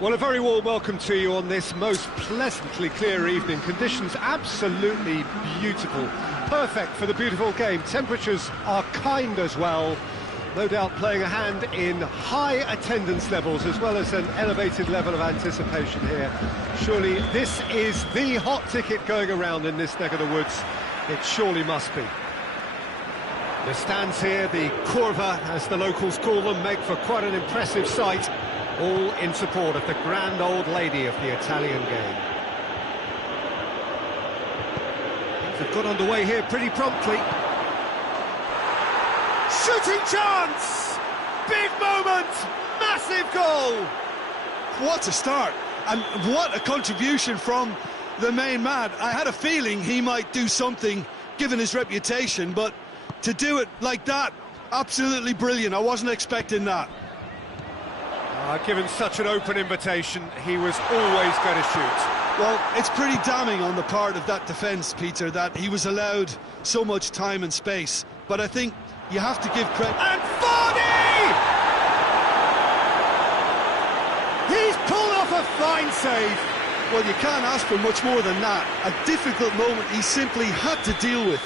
Well, a very warm welcome to you on this most pleasantly clear evening. Conditions absolutely beautiful. Perfect for the beautiful game. Temperatures are kind as well. No doubt playing a hand in high attendance levels as well as an elevated level of anticipation here. Surely this is the hot ticket going around in this neck of the woods. It surely must be. The stands here, the curva, as the locals call them, make for quite an impressive sight. All in support of the grand old lady of the Italian game. Things have got underway here pretty promptly. Shooting chance! Big moment! Massive goal! What a start, and what a contribution from the main man. I had a feeling he might do something, given his reputation, but to do it like that, absolutely brilliant. I wasn't expecting that. Given such an open invitation, he was always going to shoot. Well, it's pretty damning on the part of that defence, Peter, that he was allowed so much time and space. But I think you have to give credit. And Vardy! He's pulled off a fine save. Well, you can't ask for much more than that. A difficult moment he simply had to deal with.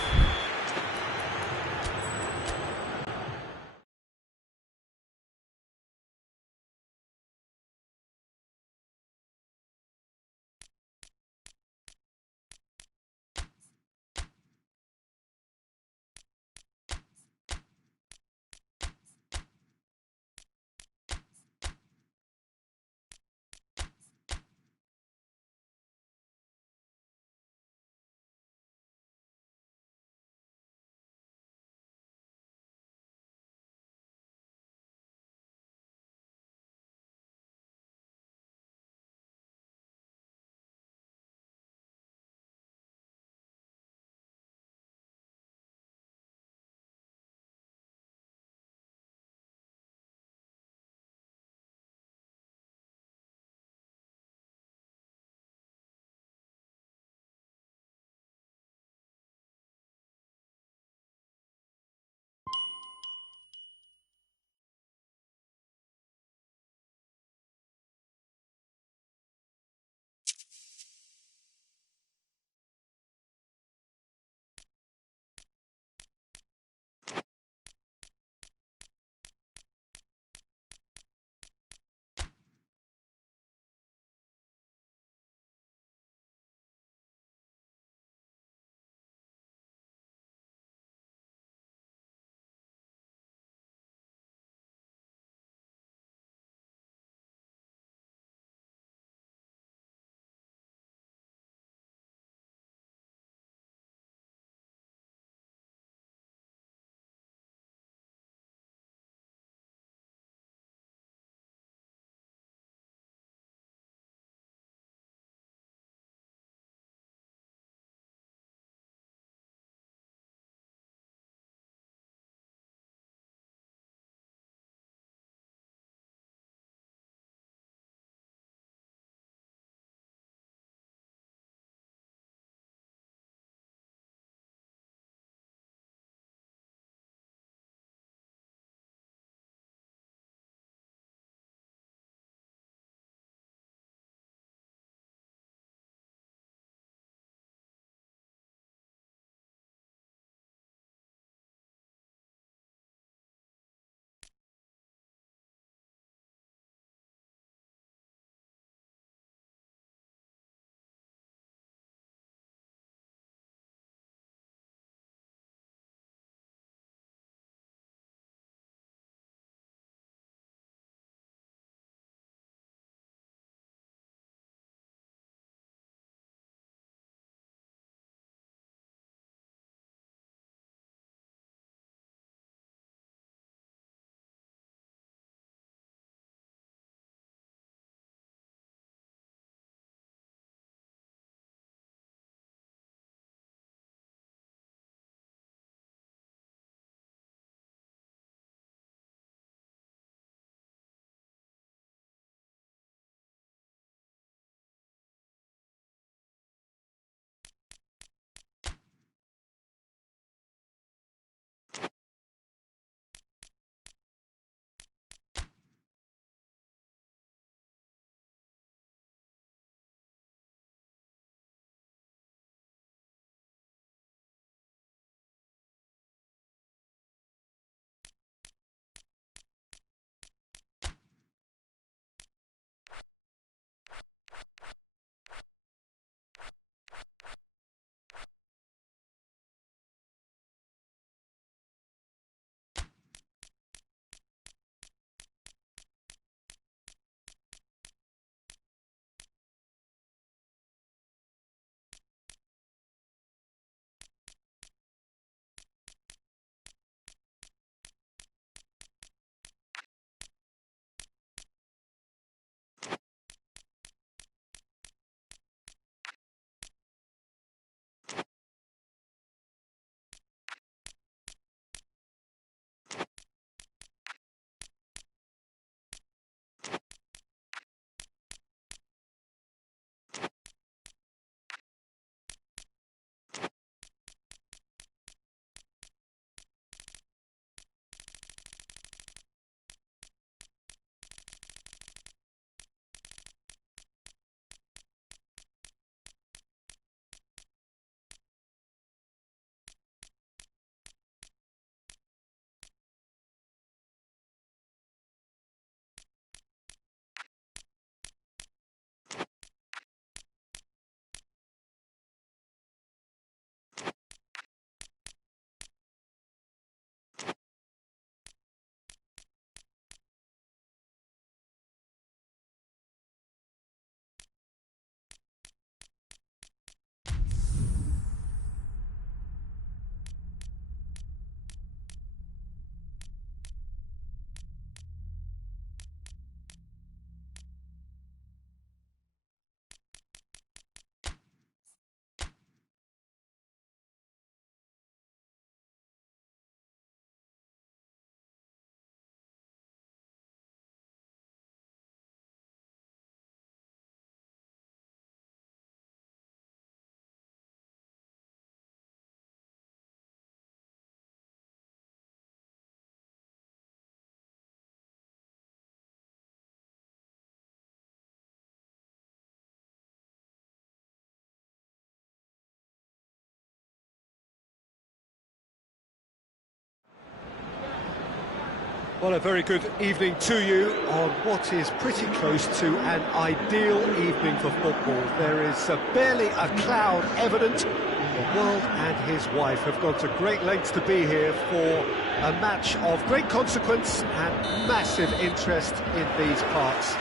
Well, a very good evening to you on what is pretty close to an ideal evening for football. There is barely a cloud evident. The world and his wife have gone to great lengths to be here for a match of great consequence and massive interest in these parts.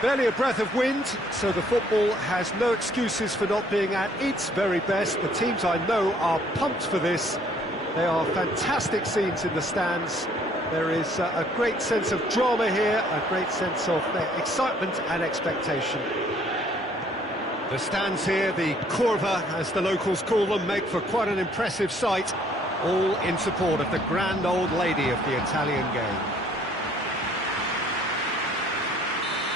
Barely a breath of wind, so the football has no excuses for not being at its very best. The teams I know are pumped for this. They are fantastic scenes in the stands. There is a great sense of drama here, a great sense of excitement and expectation. The stands here, the Curva, as the locals call them, make for quite an impressive sight, all in support of the grand old lady of the Italian game.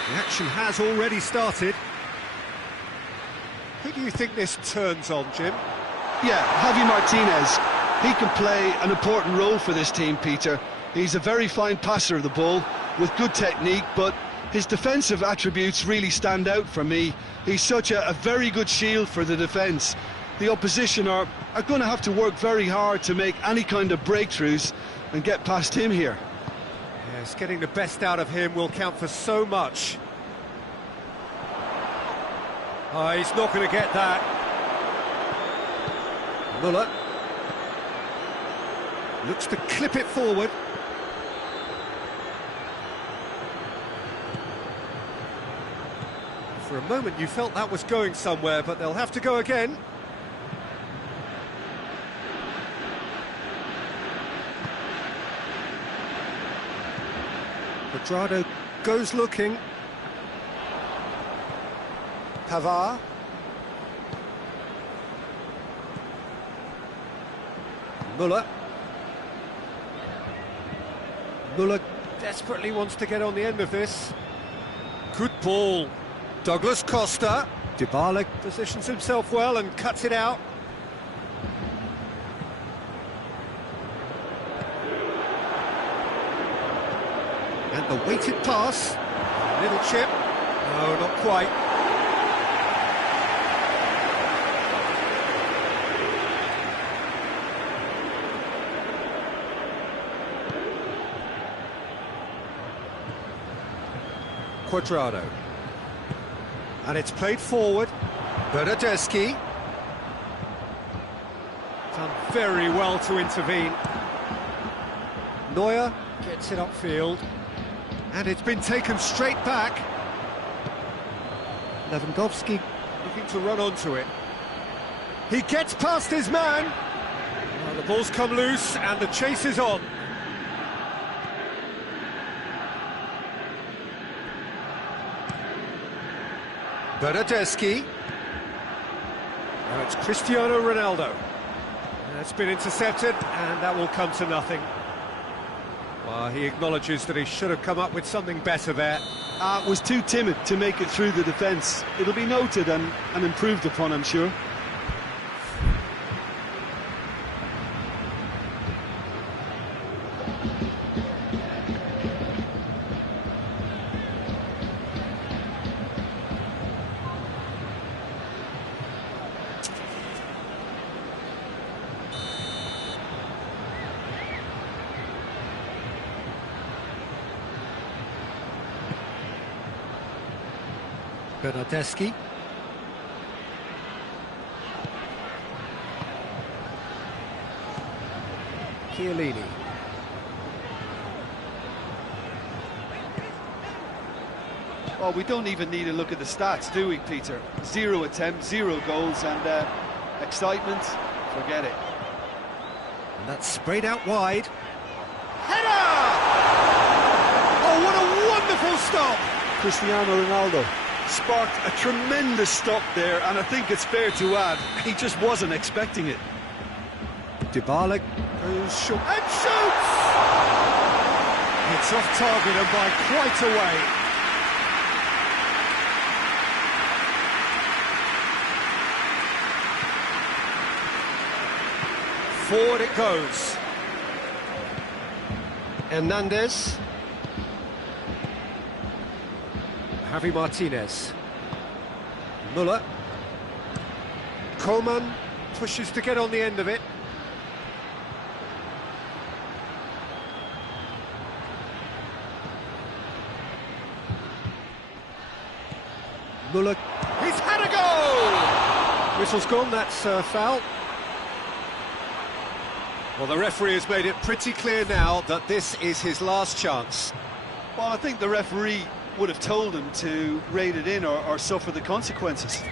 The action has already started. Who do you think this turns on, Jim? Yeah, Javi Martinez. He can play an important role for this team, Peter. He's a very fine passer of the ball with good technique, but his defensive attributes really stand out for me. He's such a very good shield for the defence. The opposition are going to have to work very hard to make any kind of breakthroughs and get past him here. Yes, getting the best out of him will count for so much. Oh, he's not going to get that. Muller looks to clip it forward. For a moment you felt that was going somewhere, but they'll have to go again. Cuadrado goes looking. Pavard. Muller. Muller desperately wants to get on the end of this. Good ball. Douglas Costa. Dybala positions himself well and cuts it out. And the weighted pass. Little chip. No, not quite. Cuadrado. And it's played forward. Bernardeschi. Done very well to intervene. Neuer gets it upfield. And it's been taken straight back. Lewandowski looking to run onto it. He gets past his man. Well, the ball's come loose and the chase is on. Bernardeschi. Now it's Cristiano Ronaldo. That's been intercepted, and that will come to nothing. Well, he acknowledges that he should have come up with something better there. Was too timid to make it through the defence. It'll be noted and improved upon, I'm sure. Bernardeschi. Chiellini. Well, we don't even need to look at the stats, do we, Peter? 0 attempts, 0 goals, and excitement, forget it. And that's sprayed out wide. Header! Oh, what a wonderful stop! Cristiano Ronaldo sparked a tremendous stop there, and I think it's fair to add, he just wasn't expecting it. Dybala goes short and shoots! It's off target and by quite a way. Forward it goes. Hernandez. Javi Martinez. Müller. Coman pushes to get on the end of it. Müller. He's had a go! Whistle's gone, that's foul. Well, the referee has made it pretty clear now that this is his last chance. Well, I think the referee would have told him to rate it in or suffer the consequences.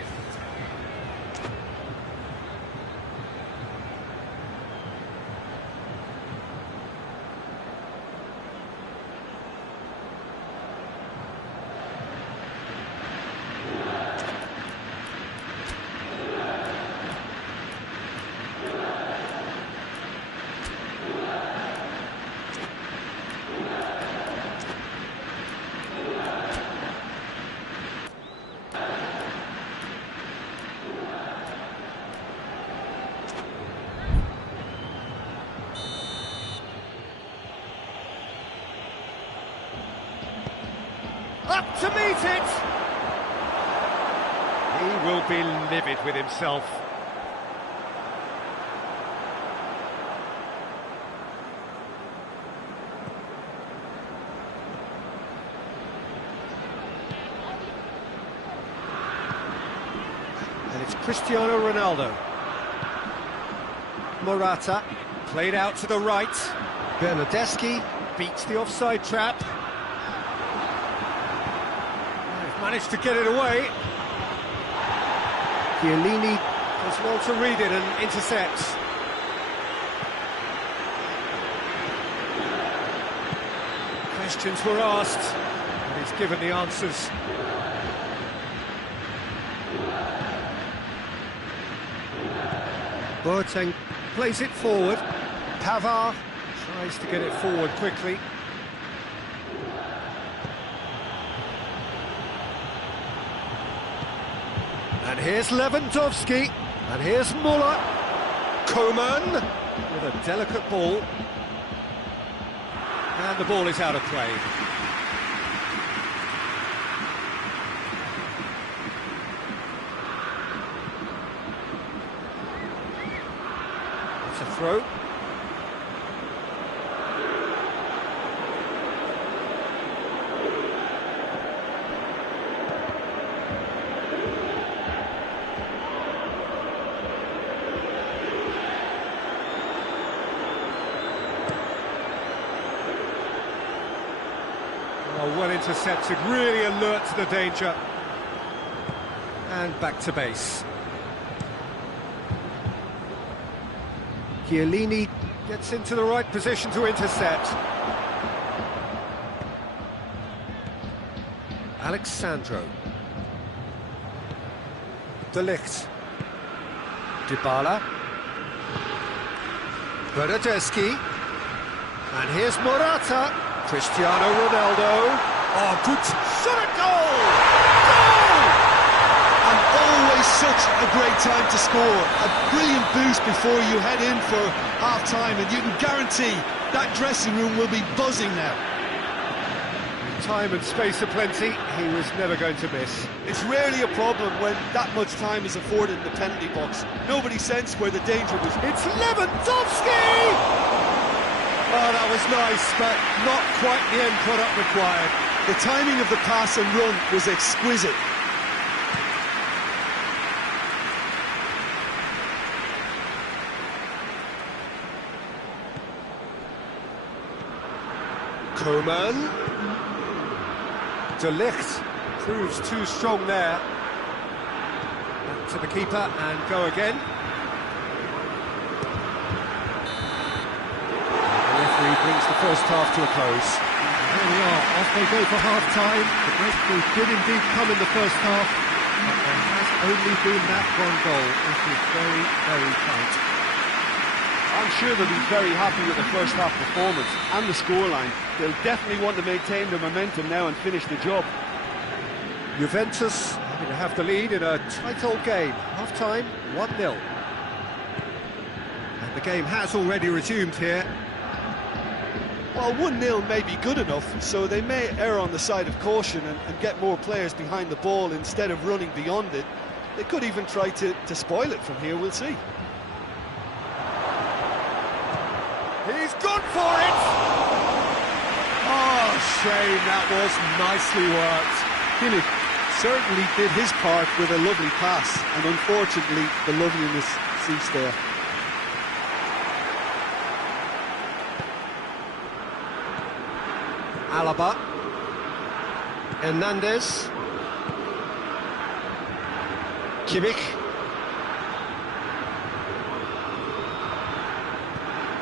Up to meet it! He will be livid with himself. And it's Cristiano Ronaldo. Morata, played out to the right. Bernardeschi beats the offside trap. Managed to get it away. Chiellini does well to read it and intercepts. Questions were asked, and he's given the answers. Boateng plays it forward. Pavard tries to get it forward quickly. And here's Lewandowski, and here's Müller. Coman with a delicate ball. And the ball is out of play. It's a throw. Oh, well intercepted, really alert to the danger. And back to base. Chiellini gets into the right position to intercept. Alexandro. De Ligt. Dybala. Bernardeschi. And here's Morata. Cristiano Ronaldo. Oh, good shot at goal! Goal! And always such a great time to score. A brilliant boost before you head in for half-time, and you can guarantee that dressing room will be buzzing now. Time and space aplenty, he was never going to miss. It's rarely a problem when that much time is afforded in the penalty box. Nobody sensed where the danger was. It's Lewandowski! Oh, that was nice, but not quite the end product required. The timing of the pass and run was exquisite. Coman. De Ligt proves too strong there. Back to the keeper and go again. The referee brings the first half to a close. There we are, off they go for half-time. The breakthrough did indeed come in the first half, but there has only been that one goal. It is very, very tight. I'm sure they'll be very happy with the first half performance and the scoreline. They'll definitely want to maintain the momentum now and finish the job. Juventus having to have the lead in a tight old game. Half-time, 1-0. And the game has already resumed here. Well, 1-0 may be good enough, so they may err on the side of caution and get more players behind the ball instead of running beyond it. They could even try to spoil it from here, we'll see. He's gone for it! Oh, shame, that was nicely worked. Kimmich certainly did his part with a lovely pass, and unfortunately the loveliness ceased there. Alaba. Hernandez. Kimmich.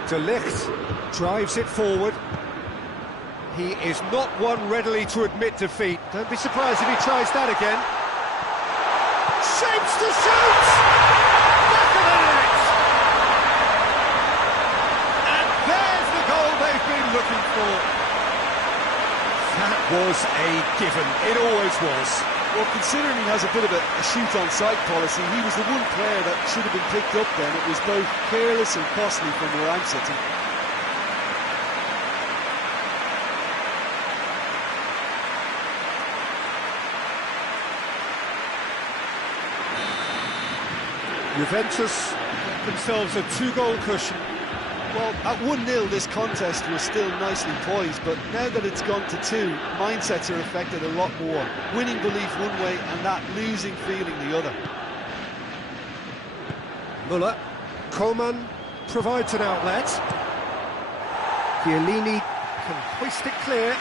De Ligt drives it forward. He is not one readily to admit defeat. Don't be surprised if he tries that again. Shapes to shoot! Back of the net! And there's the goal they've been looking for. That was a given. It always was. Well, considering he has a bit of a shoot-on-sight policy, he was the one player that should have been picked up then. It was both careless and costly from where I'm sitting. Juventus get themselves a two-goal cushion. Well, at 1-0 this contest was still nicely poised, but now that it's gone to 2, mindsets are affected a lot more. Winning belief one way and that losing feeling the other. Müller. Coman provides an outlet. Chiellini can hoist it clear.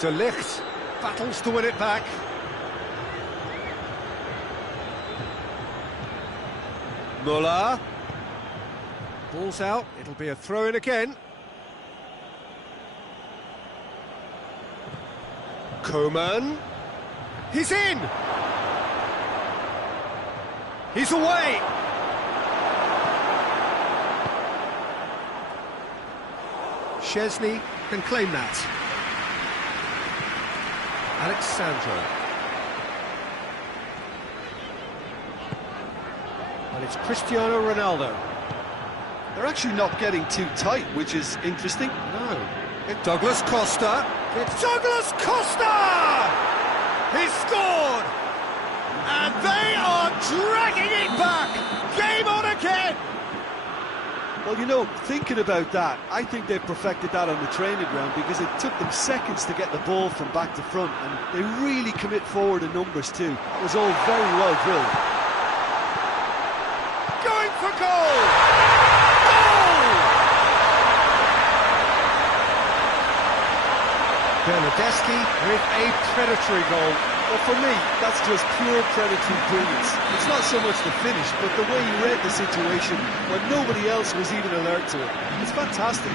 De Ligt battles to win it back. Müller. Ball's out, it'll be a throw-in again. Coman. He's in! He's away! Szczesny can claim that. Alexandro. And it's Cristiano Ronaldo. They're actually not getting too tight, which is interesting. No. It's Douglas Costa. It's Douglas Costa! He's scored! And they are dragging it back! Game on again! Well, you know, thinking about that, I think they've perfected that on the training ground because it took them seconds to get the ball from back to front, and they really commit forward in numbers too. That was all very well drilled. Going for goal! Goal! Bernardeschi with a predatory goal. Well, for me, that's just pure predatory brilliance. It's not so much the finish, but the way he read the situation when nobody else was even alert to it. It's fantastic.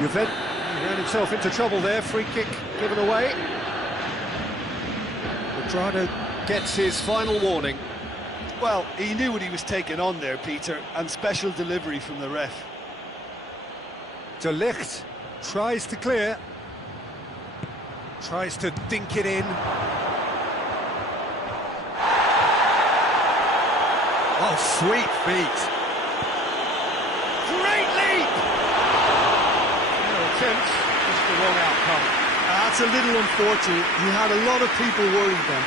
Juventus ran himself into trouble there. Free kick given away. Cuadrado gets his final warning. Well, he knew what he was taking on there, Peter, and special delivery from the ref. De Ligt tries to clear. Tries to dink it in. Oh, sweet feet. Great leap! No attempt, just the wrong outcome. That's a little unfortunate. He had a lot of people worried then.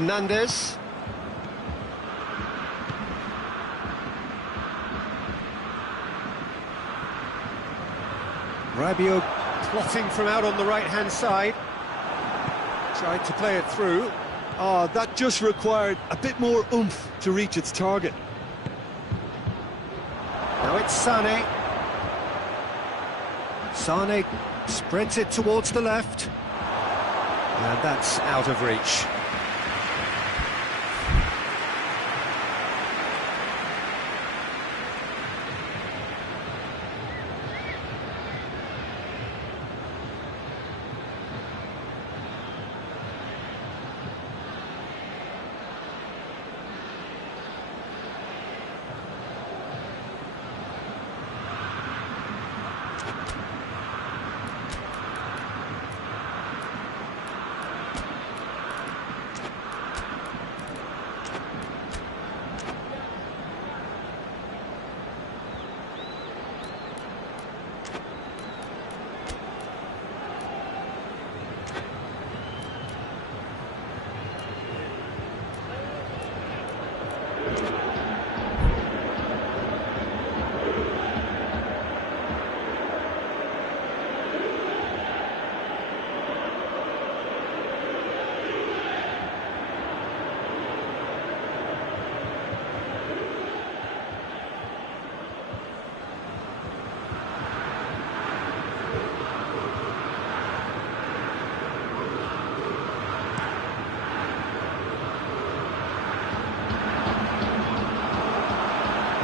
Hernandez. Rabiot plotting from out on the right-hand side. Tried to play it through. Oh, that just required a bit more oomph to reach its target. Now it's Sané. Sané spreads it towards the left. And that's out of reach.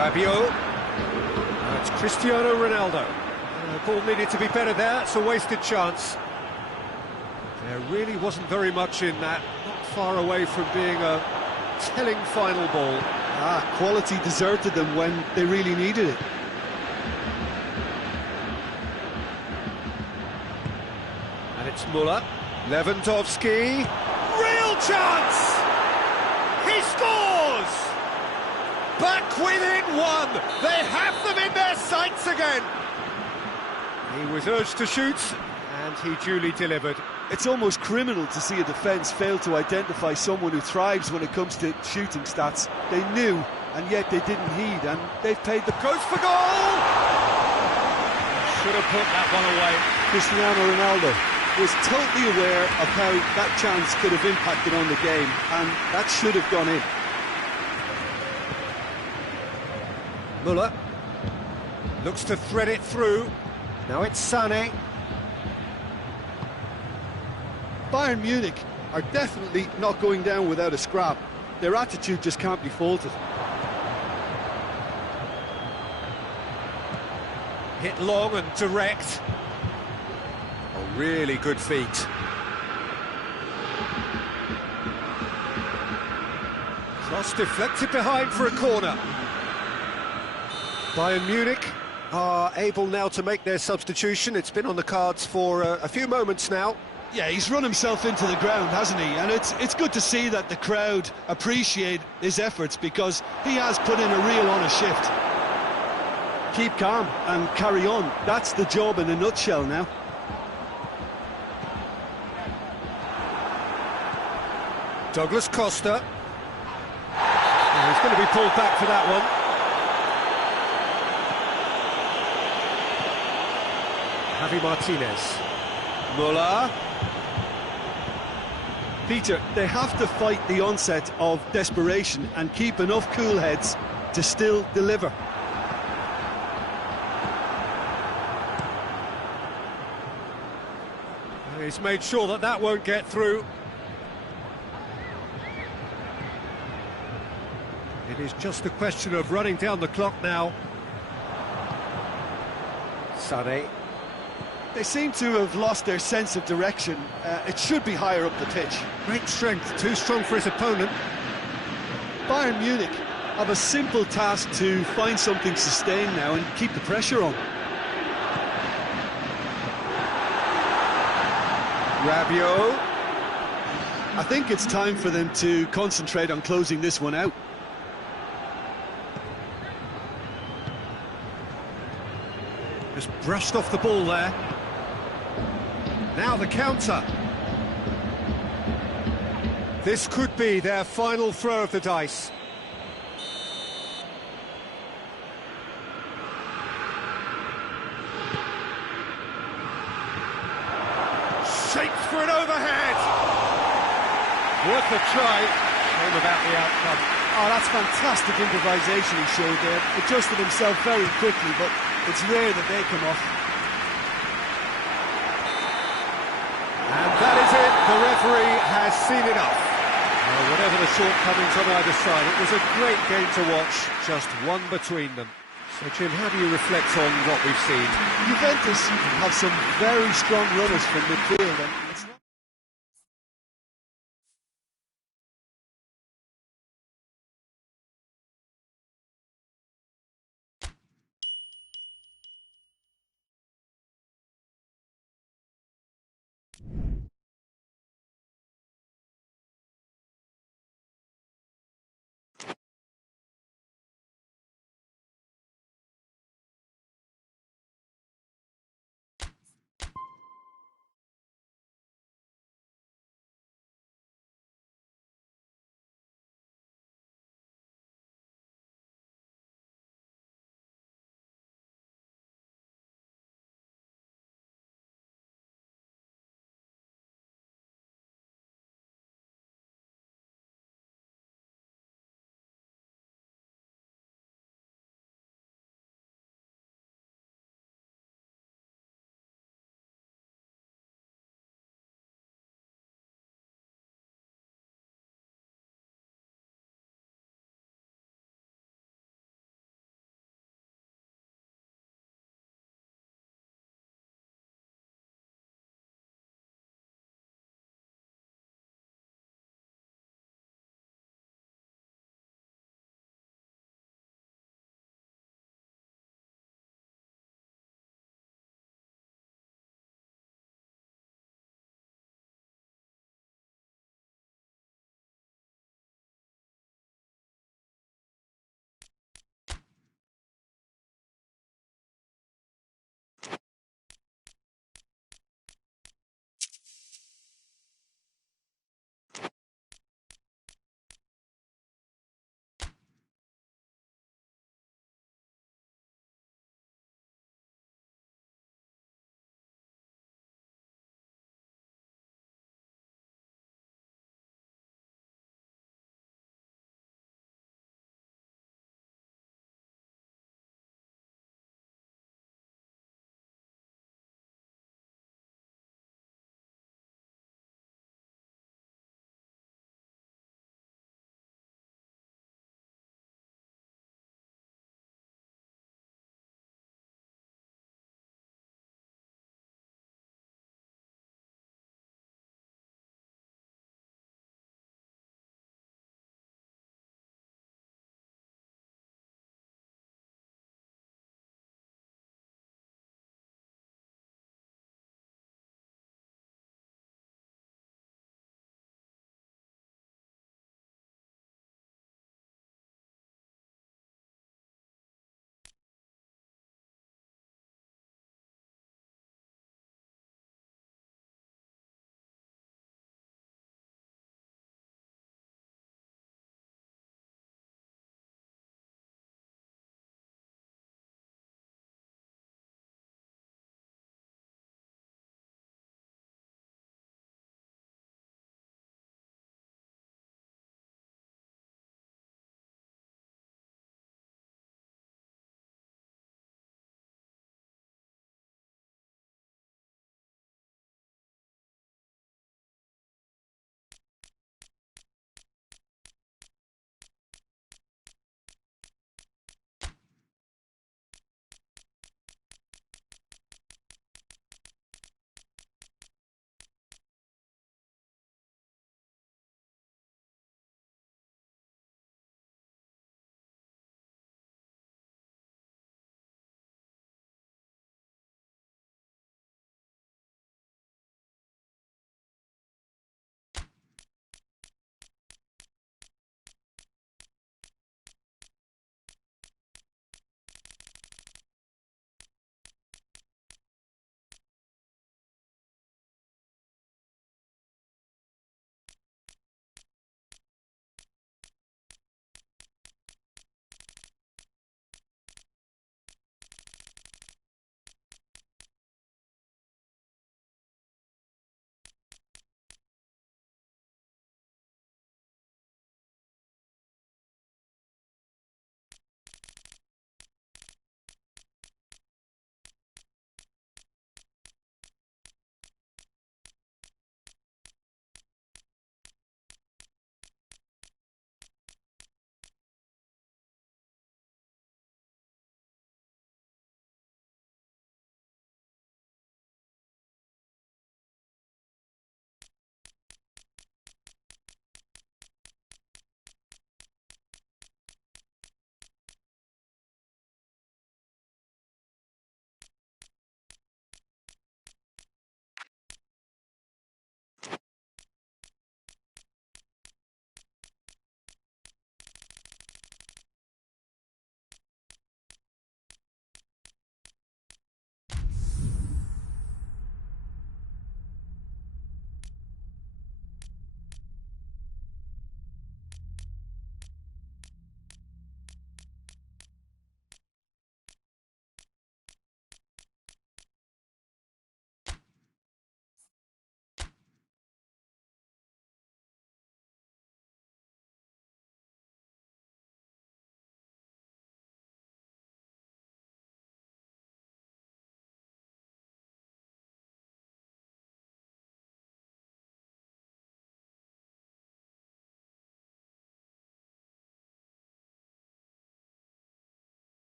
Rabiot. It's Cristiano Ronaldo. Ball needed to be better there. It's a wasted chance. There really wasn't very much in that. Not far away from being a telling final ball. Quality deserted them when they really needed it. And it's Müller. Lewandowski. Real chance! He scores! Back within one! They have them in their sights again! He was urged to shoot, and he duly delivered. It's almost criminal to see a defence fail to identify someone who thrives when it comes to shooting stats. They knew, and yet they didn't heed, and they've paid the... Goes for goal! Should have put that one away. Cristiano Ronaldo was totally aware of how that chance could have impacted on the game, and that should have gone in. Müller looks to thread it through. Now it's Sané. Bayern Munich are definitely not going down without a scrap. Their attitude just can't be faulted. Hit long and direct. Oh, really good feet. Cross deflected behind for a corner. Bayern Munich are able now to make their substitution. It's been on the cards for a few moments now. Yeah, he's run himself into the ground, hasn't he? And it's good to see that the crowd appreciate his efforts because he has put in a real honest shift. Keep calm and carry on. That's the job in a nutshell now. Douglas Costa. Oh, he's going to be pulled back for that one. Javi Martinez. Muller. Peter, they have to fight the onset of desperation and keep enough cool heads to still deliver. He's made sure that that won't get through. It is just a question of running down the clock now. Sané. They seem to have lost their sense of direction. It should be higher up the pitch. Great strength, too strong for his opponent. Bayern Munich have a simple task to find something sustained now and keep the pressure on. Rabiot. I think it's time for them to concentrate on closing this one out. Just brushed off the ball there. Now the counter. This could be their final throw of the dice. Shapes for an overhead. Worth a try. Shame about the outcome. Oh, that's fantastic improvisation he showed there. Adjusted himself very quickly, but it's rare that they come off. And that is it. The referee has seen enough. Well, whatever the shortcomings on either side, it was a great game to watch. Just one between them. So, Jim, how do you reflect on what we've seen? Juventus have some very strong runners from midfield, and it's not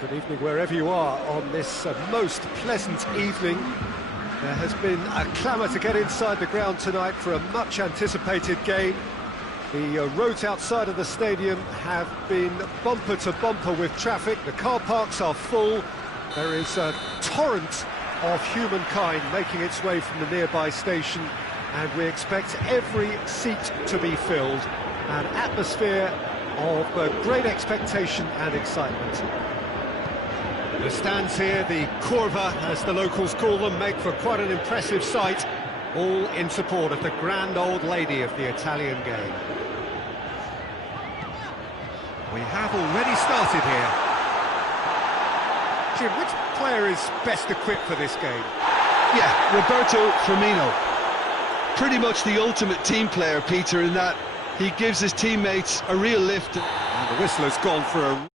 Good evening wherever you are on this most pleasant evening. There has been a clamour to get inside the ground tonight for a much-anticipated game. The roads outside of the stadium have been bumper to bumper with traffic. The car parks are full. There is a torrent of humankind making its way from the nearby station, and we expect every seat to be filled. An atmosphere of great expectation and excitement. The stands here, the Curva, as the locals call them, make for quite an impressive sight, all in support of the grand old lady of the Italian game. We have already started here. Jim, which player is best equipped for this game? Yeah, Roberto Firmino. Pretty much the ultimate team player, Peter, in that he gives his teammates a real lift. And the whistle has gone for a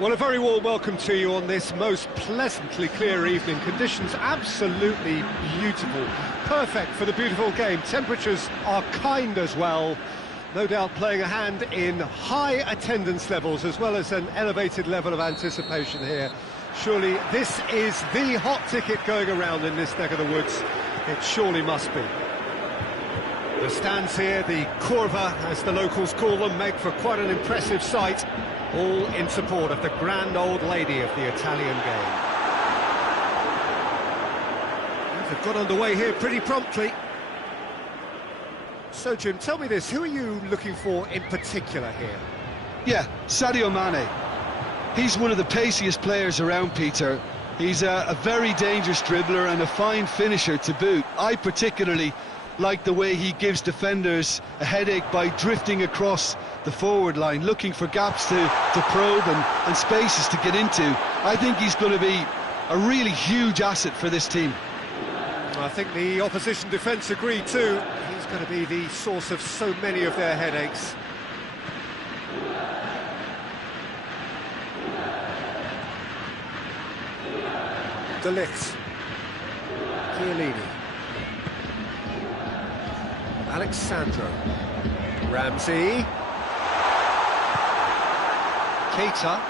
Well, a very warm welcome to you on this most pleasantly clear evening. Conditions absolutely beautiful. Perfect for the beautiful game. Temperatures are kind as well. No doubt playing a hand in high attendance levels as well as an elevated level of anticipation here. Surely this is the hot ticket going around in this neck of the woods. It surely must be. The stands here, the Curva, as the locals call them, make for quite an impressive sight, all in support of the grand old lady of the Italian game. They've got underway here pretty promptly. So, Jim, tell me this, who are you looking for in particular here? Yeah, Sadio Mane. He's one of the paciest players around, Peter. He's a very dangerous dribbler and a fine finisher to boot. I particularly like the way he gives defenders a headache by drifting across the forward line, looking for gaps to probe and spaces to get into. I think he's going to be a really huge asset for this team. I think the opposition defence agree too. He's going to be the source of so many of their headaches. De Ligt, Chiellini, Alexandro, Ramsey, Keita,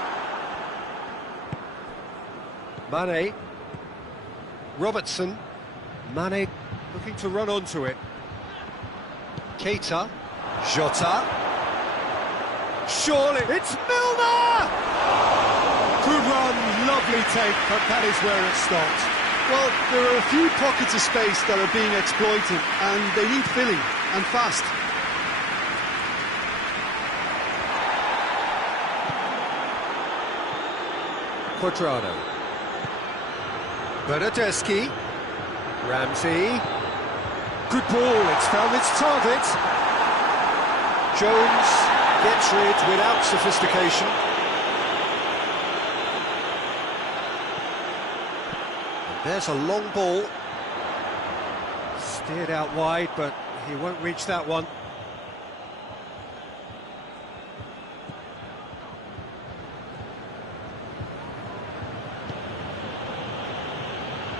Mane, Robertson, Mane looking to run onto it, Keita, Jota, surely, it's Milner! Good run, lovely take, but that is where it stopped. Well, there are a few pockets of space that are being exploited, and they need filling, and fast. Cuadrado, Bernardeschi, Ramsey, good ball, it's found its target. Jones gets rid without sophistication. There's a long ball, steered out wide, but he won't reach that one.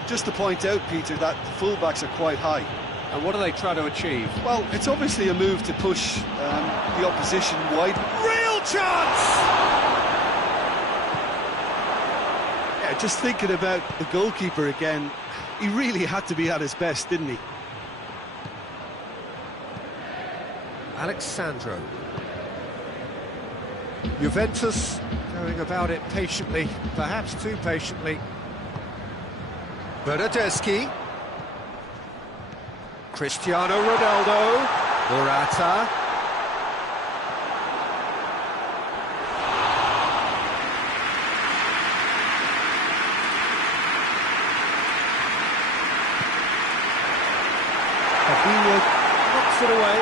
Just to point out, Peter, that the fullbacks are quite high. And what are they trying to achieve? Well, it's obviously a move to push the opposition wide. Real chance! Yeah, just thinking about the goalkeeper again, he really had to be at his best, didn't he? Alexandro. Juventus going about it patiently, perhaps too patiently. Bernardeschi. Cristiano Ronaldo. Morata. Fabinho knocks it away.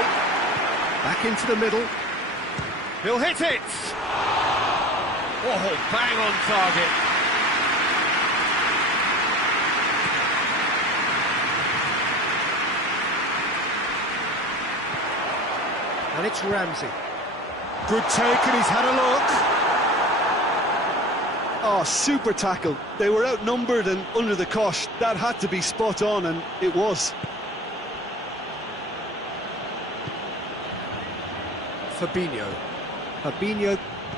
Back into the middle. He'll hit it! Oh, bang on target. And it's Ramsey. Good take, and he's had a look. Oh, super tackle. They were outnumbered and under the cosh. That had to be spot on, and it was. Fabinho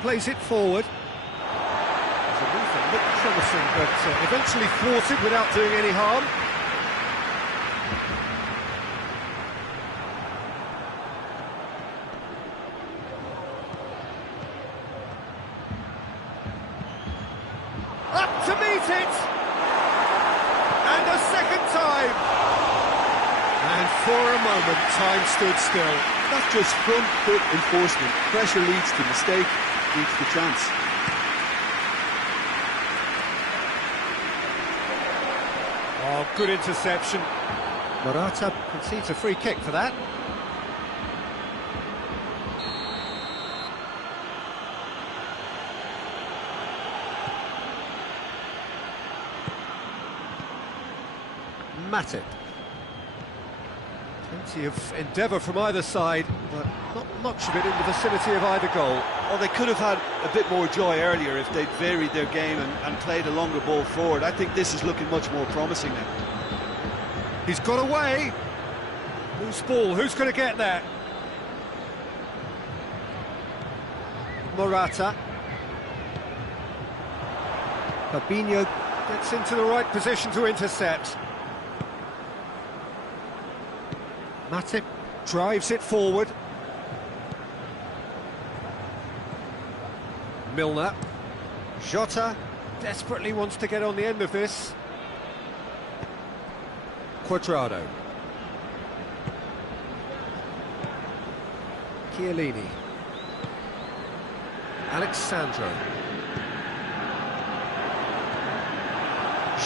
plays it forward. The movement looked promising, but eventually thwarted without doing any harm. Up to meet it! And a second time! And for a moment, time stood still. That's just front foot enforcement. Pressure leads to mistake, leads to chance. Oh, good interception. Morata concedes a free kick for that. Matip. Plenty of endeavour from either side, but not much of it in the vicinity of either goal. Well, they could have had a bit more joy earlier if they'd varied their game and played a longer ball forward. I think this is looking much more promising now. He's got away. Loose ball, who's going to get there? Morata. Fabinho gets into the right position to intercept. Matip drives it forward. Milner. Jota desperately wants to get on the end of this. Cuadrado. Chiellini. Alexandro.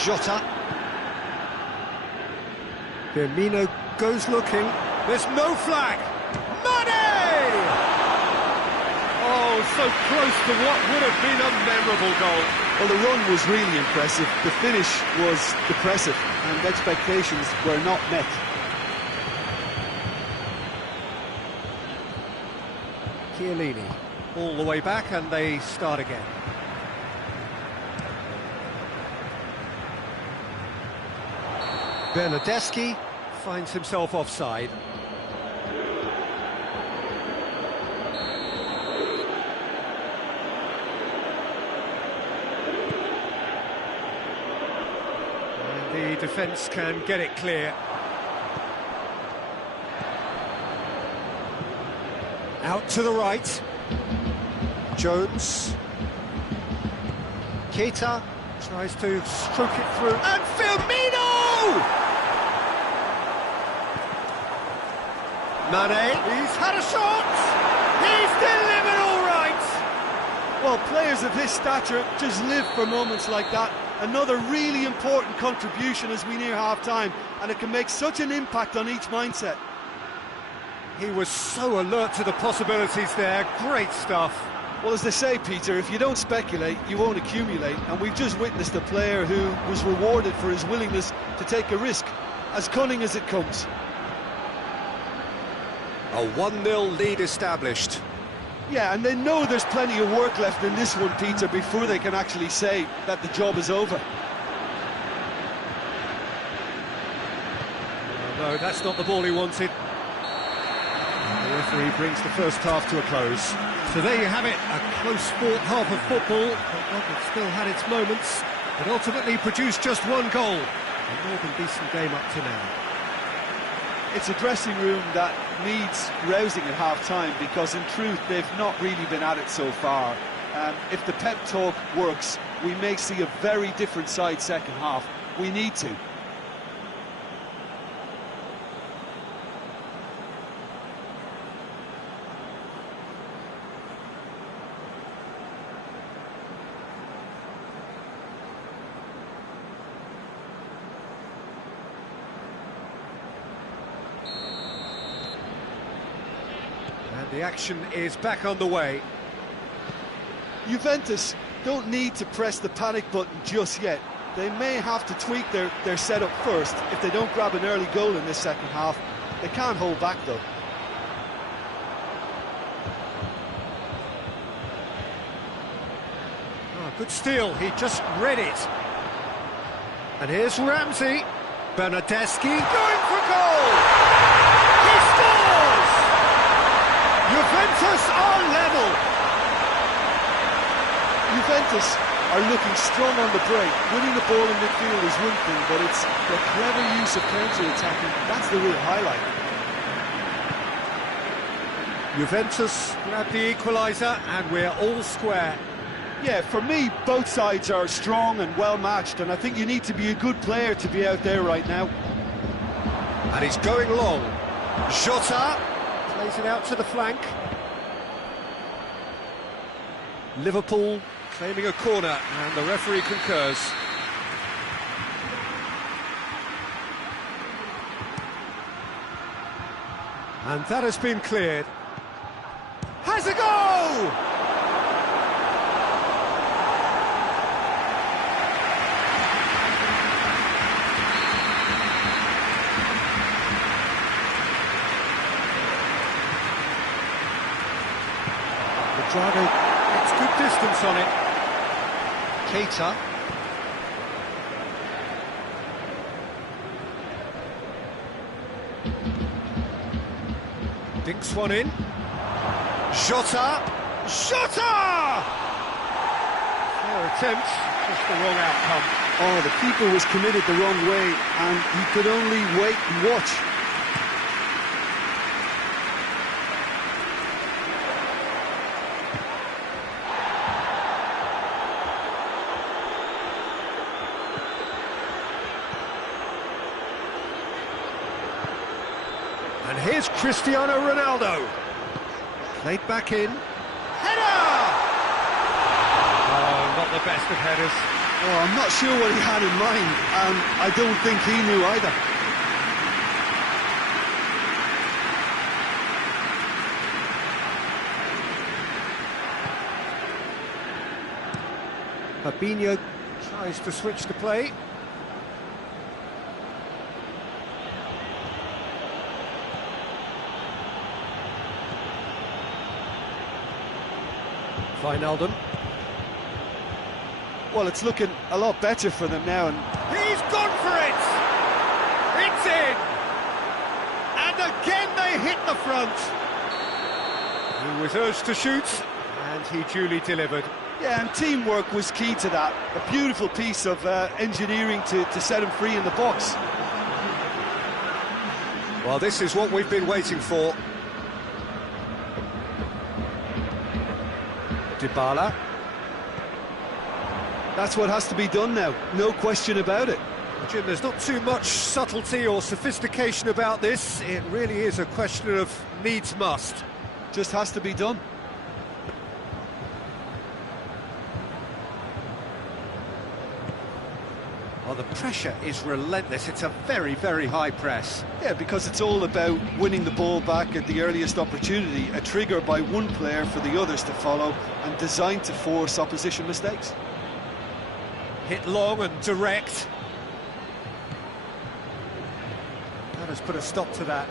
Jota. Firmino goes looking. There's no flag. Mane! Oh, so close to what would have been a memorable goal. Well, the run was really impressive. The finish was depressive, and expectations were not met. Chiellini. All the way back, and they start again. Bernardeschi finds himself offside. And the defence can get it clear. Out to the right. Jones. Keita tries to stroke it through. And Firmino! Mane, he's had a shot! He's delivered all right! Well, players of his stature just live for moments like that. Another really important contribution as we near half-time, and it can make such an impact on each mindset. He was so alert to the possibilities there. Great stuff. Well, as they say, Peter, if you don't speculate, you won't accumulate, and we've just witnessed a player who was rewarded for his willingness to take a risk, as cunning as it comes. A 1-0 lead established. Yeah, and they know there's plenty of work left in this one, Peter, before they can actually say that the job is over. No, that's not the ball he wanted. The referee brings the first half to a close. So there you have it, a close fought half of football, but one that still had its moments, but ultimately produced just one goal. A more than decent game up to now. It's a dressing room that needs rousing at half-time, because in truth they've not really been at it so far. If the pep talk works, we may see a very different side second half. We need to. The action is back on the way. Juventus don't need to press the panic button just yet. They may have to tweak their setup first if they don't grab an early goal in this second half. They can't hold back though. Oh, good steal, he just read it. And here's Ramsey. Bernardeschi going for goal! He scores! Juventus are level. Juventus are looking strong on the break. Winning the ball in midfield is one thing, but it's the clever use of counter-attacking. That's the real highlight. Juventus grab the equaliser and we're all square. Yeah, for me, both sides are strong and well-matched, and I think you need to be a good player to be out there right now. And he's going long. Jota plays it out to the flank. Liverpool claiming a corner, and the referee concurs. And that has been cleared. Has a go! Drago gets good distance on it. Keita. Dinks one in. Jota! Jota! Fair attempt, just the wrong outcome. Oh, the keeper was committed the wrong way, and he could only wait and watch. And here's Cristiano Ronaldo. Played back in. Header! Oh, not the best of headers. Oh, I'm not sure what he had in mind, and I don't think he knew either. Fabinho tries to switch the play. Wijnaldum. Well, it's looking a lot better for them now, and He's gone for it! It's in! And again they hit the front. He was urged to shoot, and he duly delivered. yeah, and teamwork was key to that. A beautiful piece of engineering to set him free in the box. Well, this is what we've been waiting for. Dybala. That's what has to be done now, no question about it. Jim, there's not too much subtlety or sophistication about this. It really is a question of needs must. Just has to be done. Well, the pressure is relentless. It's a very, very high press. Yeah, because it's all about winning the ball back at the earliest opportunity, a trigger by one player for the others to follow, and designed to force opposition mistakes. Hit long and direct. That has put a stop to that.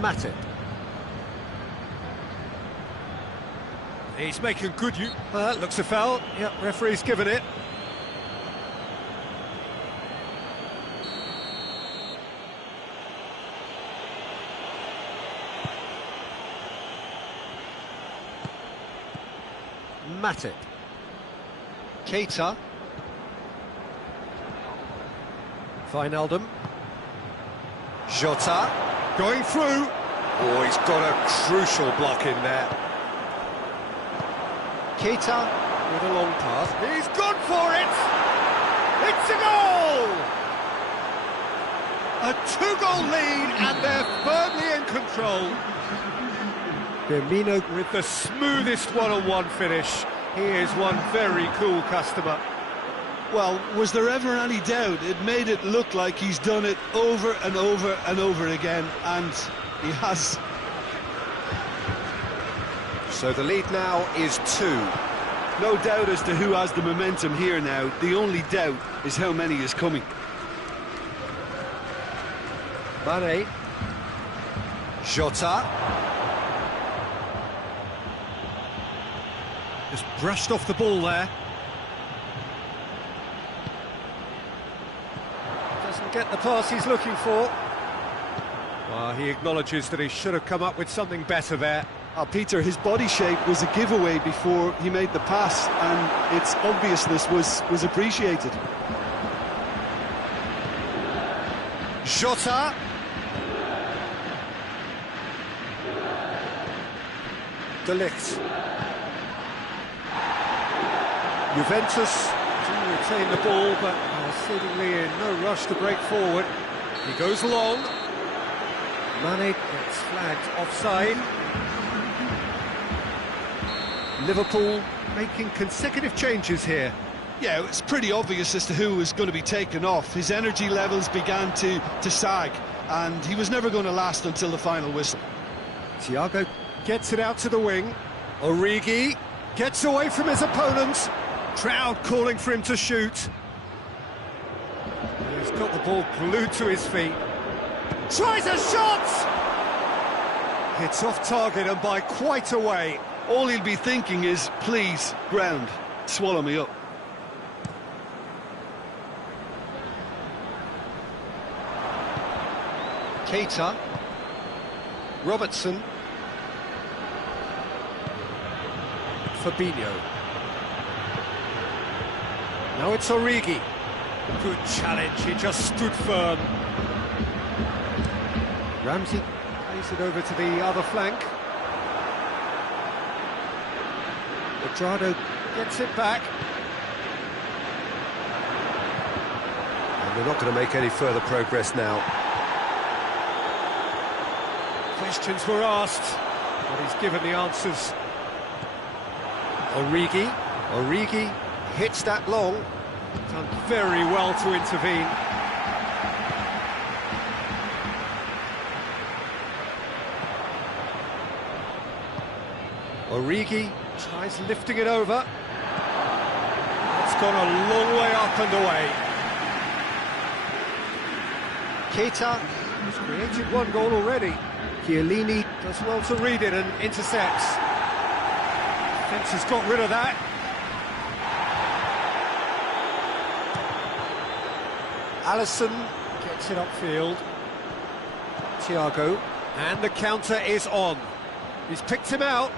Matip. He's making good use. Looks a foul. Yep, referee's given it. Matip. Keita. Wijnaldum. Jota. Going through. Oh, he's got a crucial block in there. Keita with a long pass. He's gone for it! It's a goal! A two-goal lead, and they're firmly in control. Firmino with the smoothest one-on-one finish. He is one very cool customer. Well, was there ever any doubt? It made it look like he's done it over and over and over again, and he has. So the lead now is 2. No doubt as to who has the momentum here now. The only doubt is how many is coming. Mane. Jota. Just brushed off the ball there. Doesn't get the pass he's looking for. Well, he acknowledges that he should have come up with something better there. Peter, his body shape was a giveaway before he made the pass, and its obviousness was appreciated. Jota. De Ligt. Juventus do retain the ball, but are seemingly in no rush to break forward. He goes long. Mane gets flagged offside. Liverpool making consecutive changes here. Yeah, it's pretty obvious as to who was going to be taken off. His energy levels began to sag, and he was never going to last until the final whistle. Thiago gets it out to the wing. Origi gets away from his opponent. Crowd calling for him to shoot. He's got the ball glued to his feet. Tries a shot! It's off target and by quite a way. All he'll be thinking is, please, ground, swallow me up. Keita. Robertson. Fabinho. Now it's Origi. Good challenge, he just stood firm. Ramsey plays it over to the other flank. Cuadrado gets it back. And they're not going to make any further progress now. Questions were asked, but he's given the answers. Origi hits that long. Done very well to intervene. Origi tries lifting it over. It's gone a long way up and away. Keita has created one goal already. Chiellini does well to read it and intercepts. Defence has got rid of that. Alisson gets it upfield. Thiago, and the counter is on. He's picked him out.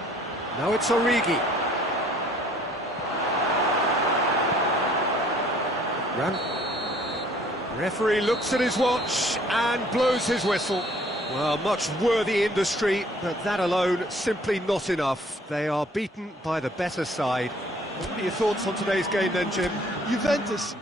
Now it's Origi. Referee looks at his watch and blows his whistle. Well, much worthy industry, but that alone simply not enough. They are beaten by the better side. What are your thoughts on today's game then, Jim? Juventus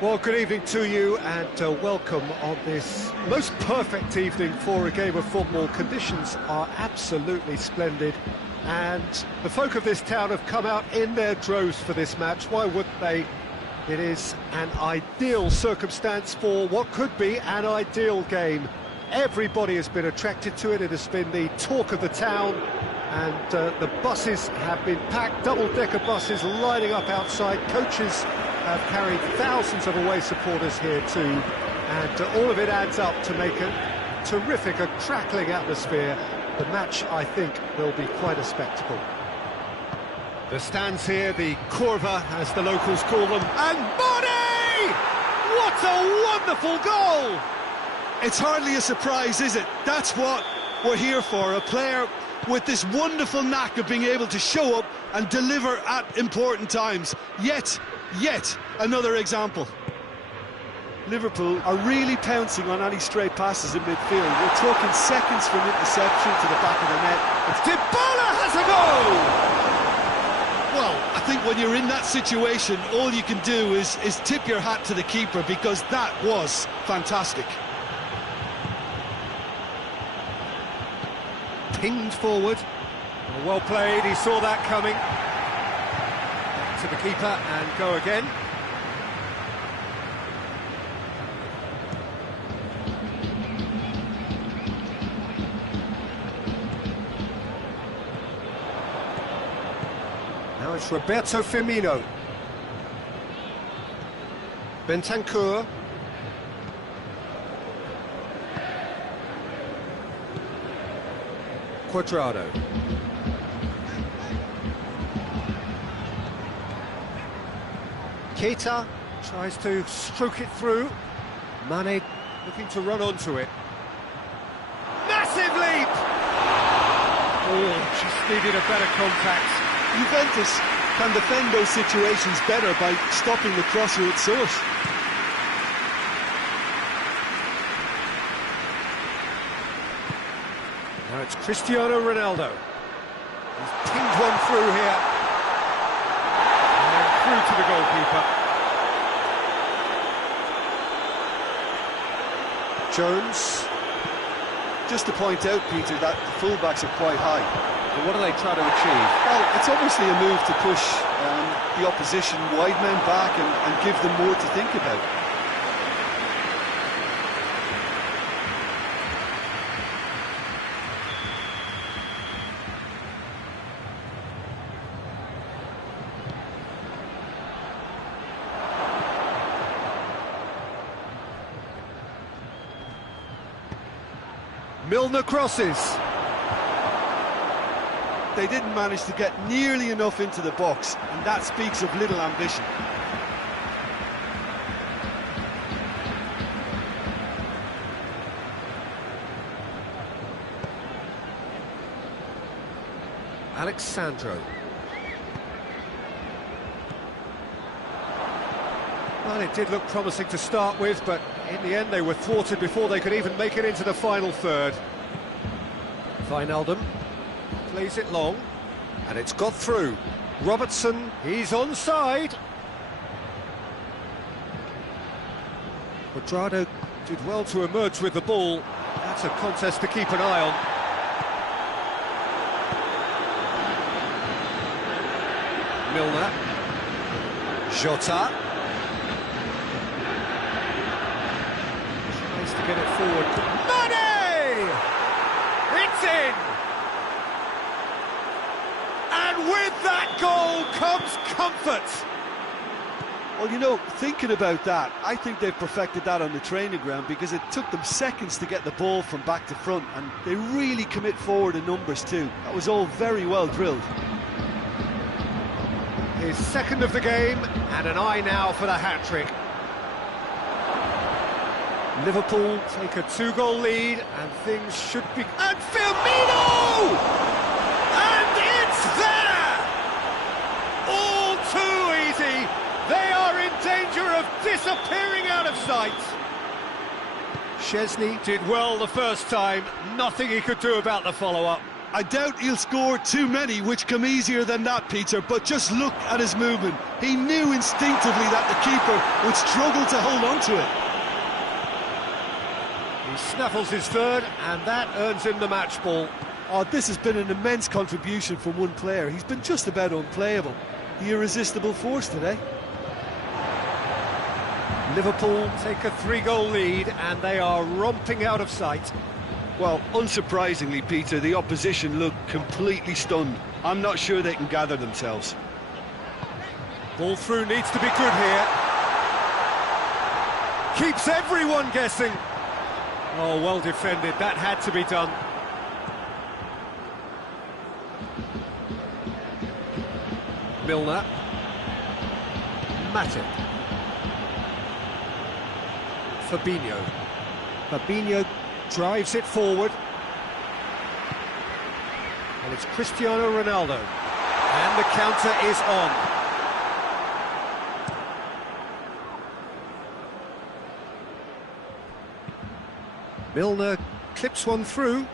Well, good evening to you and welcome on this most perfect evening for a game of football. Conditions are absolutely splendid and the folk of this town have come out in their droves for this match. Why wouldn't they? It is an ideal circumstance for what could be an ideal game. Everybody has been attracted to it. It has been the talk of the town and the buses have been packed, double-decker buses lining up outside. Coaches have carried thousands of away supporters here too, and all of it adds up to make a terrific, a crackling atmosphere. The match, I think, will be quite a spectacle. The stands here, the Curva, as the locals call them, and Mane! What a wonderful goal! It's hardly a surprise, is it? That's what we're here for, a player with this wonderful knack of being able to show up and deliver at important times. Yet another example. Liverpool are really pouncing on any stray passes in midfield. We're talking seconds from interception to the back of the net. It's Dybala has a goal! Well, I think when you're in that situation, all you can do is tip your hat to the keeper, because that was fantastic. Pinged forward. Well played, he saw that coming. Back to the keeper and go again. Now it's Roberto Firmino. Bentancur. Cuadrado. Keita tries to stroke it through. Mane looking to run onto it. Massive leap! Oh, just needed a better contact. Juventus can defend those situations better by stopping the crosser at source. Now it's Cristiano Ronaldo. He's pinged one through here. And through to the goalkeeper. Jones. Just to point out, Peter, that the fullbacks are quite high. But what are they trying to achieve? Well, it's obviously a move to push the opposition wide men back and give them more to think about. Milner crosses. They didn't manage to get nearly enough into the box, and that speaks of little ambition. Alex Sandro. Well, it did look promising to start with, but in the end they were thwarted before they could even make it into the final third. Wijnaldum plays it long, and it's got through. Robertson, he's onside. Cuadrado did well to emerge with the ball. That's a contest to keep an eye on. Milner. Jota. Tries to get it forward. Mane! It's in! And with that goal comes comfort. Well, you know, thinking about that, I think they've perfected that on the training ground, because it took them seconds to get the ball from back to front, and they really commit forward in numbers too. That was all very well drilled. His second of the game, and an eye now for the hat-trick. Liverpool take a 2-goal lead, and things should be... And Firmino! And it's there! All too easy! They are in danger of disappearing out of sight! Szczesny did well the first time, nothing he could do about the follow-up. I doubt he'll score too many, which come easier than that, Peter, but just look at his movement. He knew instinctively that the keeper would struggle to hold on to it. He snaffles his third, and that earns him the match ball. Oh, this has been an immense contribution from one player. He's been just about unplayable. The irresistible force today. Liverpool take a 3-goal lead, and they are romping out of sight. Well, unsurprisingly, Peter, the opposition look completely stunned. I'm not sure they can gather themselves. Ball through needs to be good here. Keeps everyone guessing. Oh, well defended. That had to be done. Milner. Matip. Fabinho. Fabinho drives it forward. And it's Cristiano Ronaldo. And the counter is on. Milner clips one through.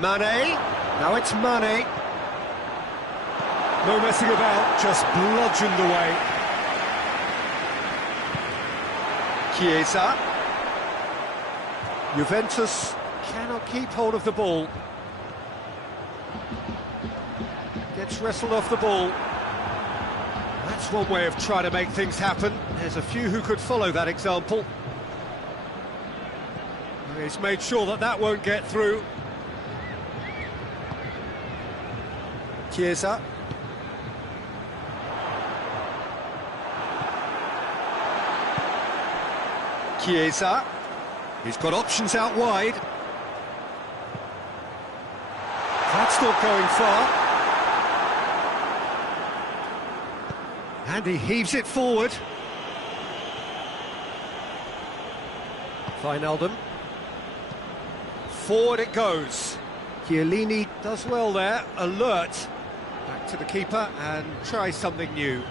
Mane. Now it's Mane. No messing about, just bludgeoned away. Chiesa. Juventus cannot keep hold of the ball. Gets wrestled off the ball. That's one way of trying to make things happen. There's a few who could follow that example. He's made sure that that won't get through. Chiesa. Chiesa. He's got options out wide. That's not going far. And he heaves it forward. Wijnaldum. Forward it goes. Chiellini does well there, alert. Back to the keeper and tries something new.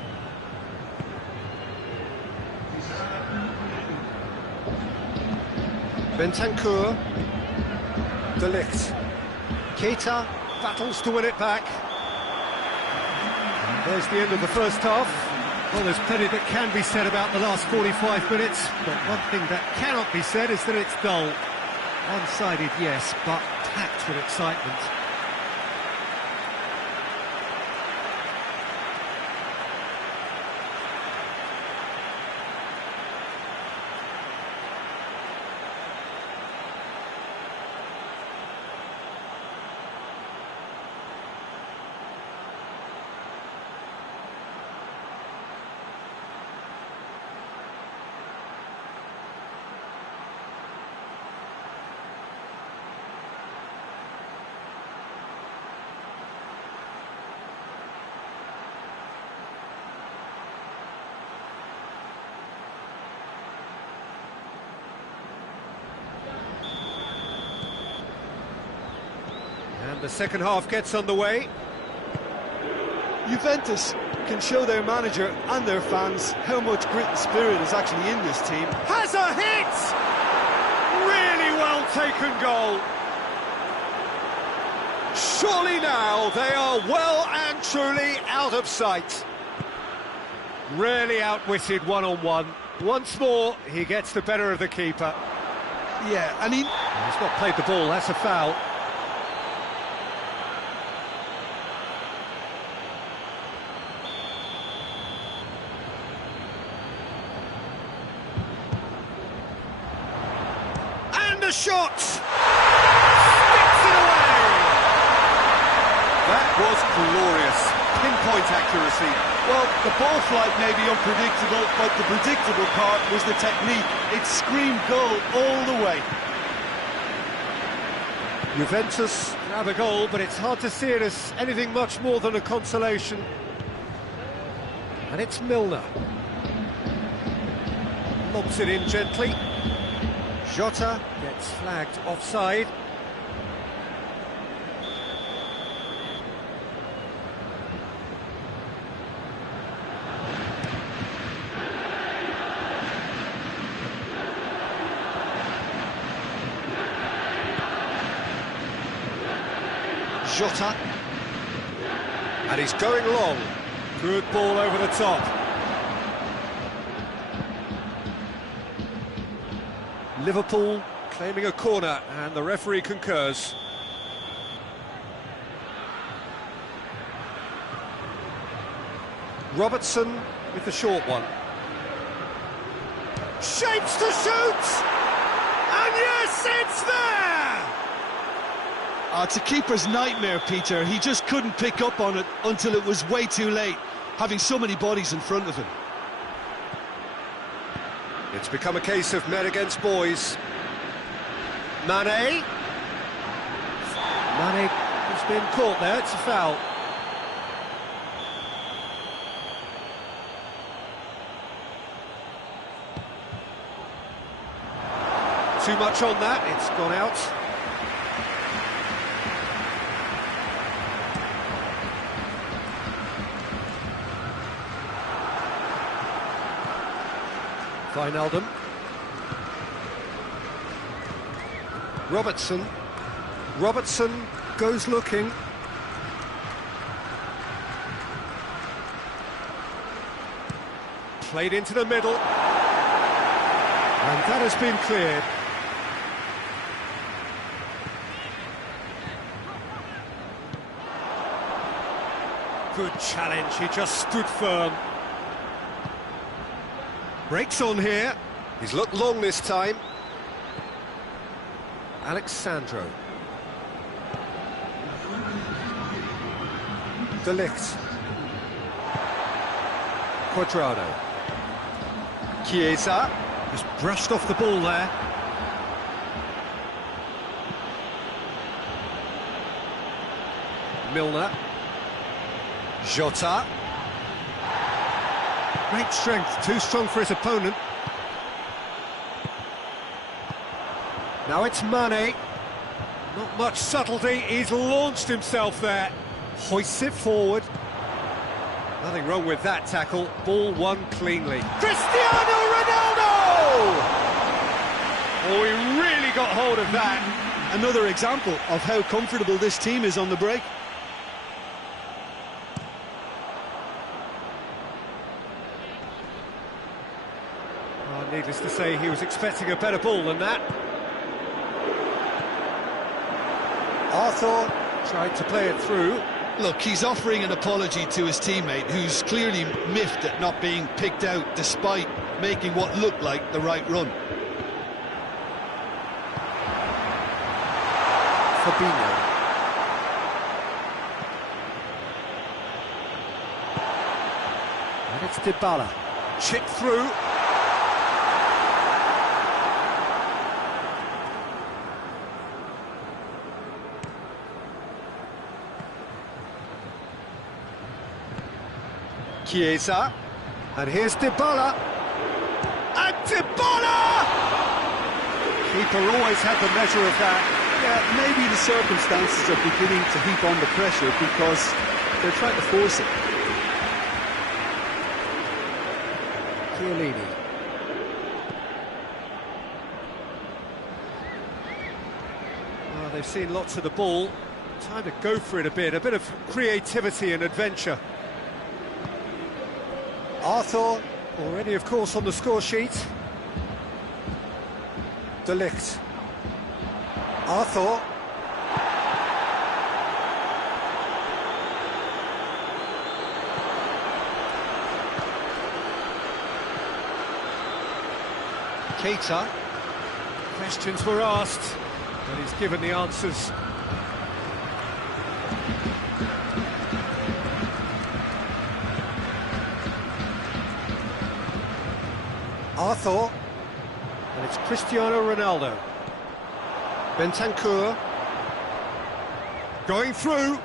Bentancur. De Ligt. Keita battles to win it back. There's the end of the first half. Well, there's plenty that can be said about the last 45 minutes, but one thing that cannot be said is that it's dull. One-sided, yes, but packed with excitement. And the second half gets underway. Juventus can show their manager and their fans how much grit and spirit is actually in this team. Has a hit! Really well taken goal. Surely now they are well and truly out of sight. Really outwitted one-on-one. Once more, he gets the better of the keeper. Yeah, and He's not played the ball, that's a foul. A shot! Sticks it away! That was glorious. Pinpoint accuracy. well, the ball flight may be unpredictable, but the predictable part was the technique. It screamed goal all the way. Juventus have a goal, but it's hard to see it as anything much more than a consolation. And it's Milner. Lobs it in gently. Jota gets flagged offside. Jota. And he's going long. Good ball over the top. Liverpool claiming a corner, and the referee concurs. Robertson with the short one. Shapes to shoot! And yes, it's there! It's a keeper's nightmare, Peter. He just couldn't pick up on it until it was way too late, having so many bodies in front of him. It's become a case of men against boys. Mane. Mane has been caught there, it's a foul. Too much on that, it's gone out. Wijnaldum. Robertson. Robertson goes looking. Played into the middle. And that has been cleared. Good challenge, he just stood firm. Breaks on here. He's looked long this time. Alexandro. De Ligt. Cuadrado. Chiesa. Just brushed off the ball there. Milner. Jota. Great strength, too strong for his opponent. Now it's Mane. Not much subtlety, he's launched himself there. Hoists it forward. Nothing wrong with that tackle. Ball won cleanly. Cristiano Ronaldo! Oh, he really got hold of that. Another example of how comfortable this team is on the break. Needless to say, he was expecting a better ball than that. Arthur tried to play it through. Look, he's offering an apology to his teammate, who's clearly miffed at not being picked out despite making what looked like the right run. Fabinho. And it's Dybala. Chipped through. Chiesa, and here's Dybala, and Dybala! Keeper always had the measure of that. Yeah, maybe the circumstances are beginning to heap on the pressure because they're trying to force it. Chiellini. Well, they've seen lots of the ball. Time to go for it a bit of creativity and adventure. Arthur, already of course on the score sheet. De Ligt. Arthur. Keita. Questions were asked, but he's given the answers. Arthur, and it's Cristiano Ronaldo. Bentancur, going through.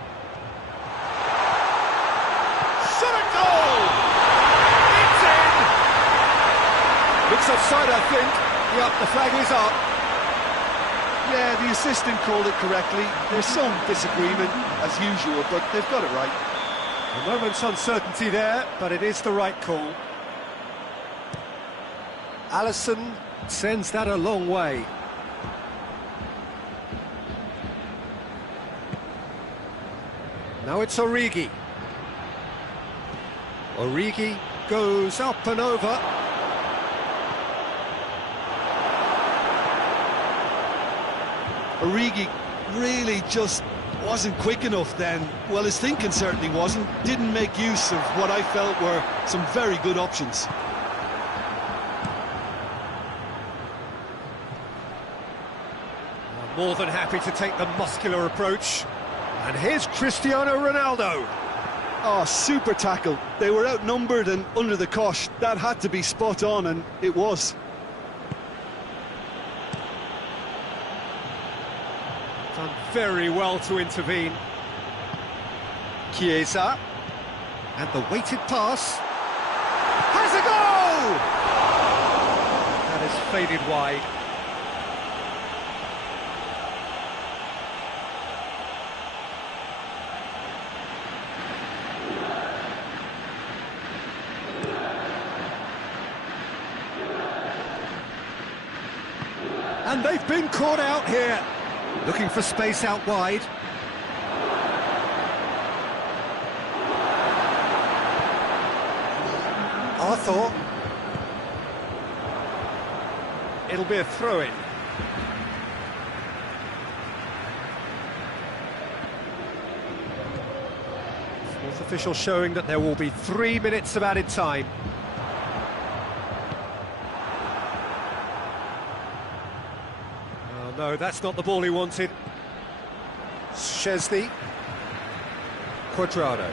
Shot a goal! It's in! Looks offside, I think. Yep, the flag is up. Yeah, the assistant called it correctly. There's some disagreement, as usual, but they've got it right. A moment's uncertainty there, but it is the right call. Alisson sends that a long way. Now it's Origi. Origi goes up and over. Origi really just wasn't quick enough then. Well, his thinking certainly wasn't. Didn't make use of what I felt were some very good options. More than happy to take the muscular approach. And here's Cristiano Ronaldo. Oh, super tackle. They were outnumbered and under the cosh. That had to be spot on, and it was. Done very well to intervene. Chiesa. And the weighted pass. Has a goal! That has faded wide. And they've been caught out here. Looking for space out wide. Arthur. It'll be a throw-in. Fourth official showing that there will be 3 minutes of added time. No, that's not the ball he wanted. Szczesny. Cuadrado.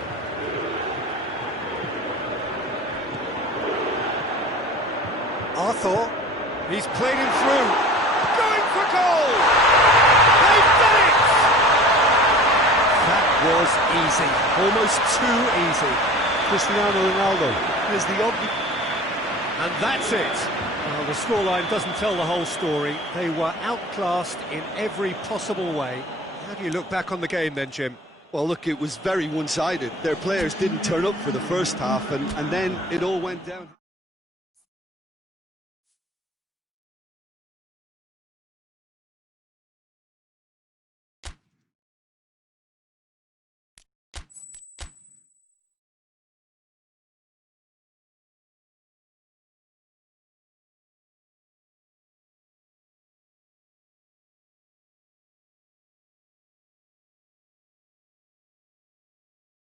Arthur. He's played him through. Going for goal! They've done it! That was easy. Almost too easy. Cristiano Ronaldo is the obvious. And that's it. Well, the scoreline doesn't tell the whole story. They were outclassed in every possible way. How do you look back on the game then, Jim? Well, look, it was very one-sided. Their players didn't turn up for the first half, and then it all went down.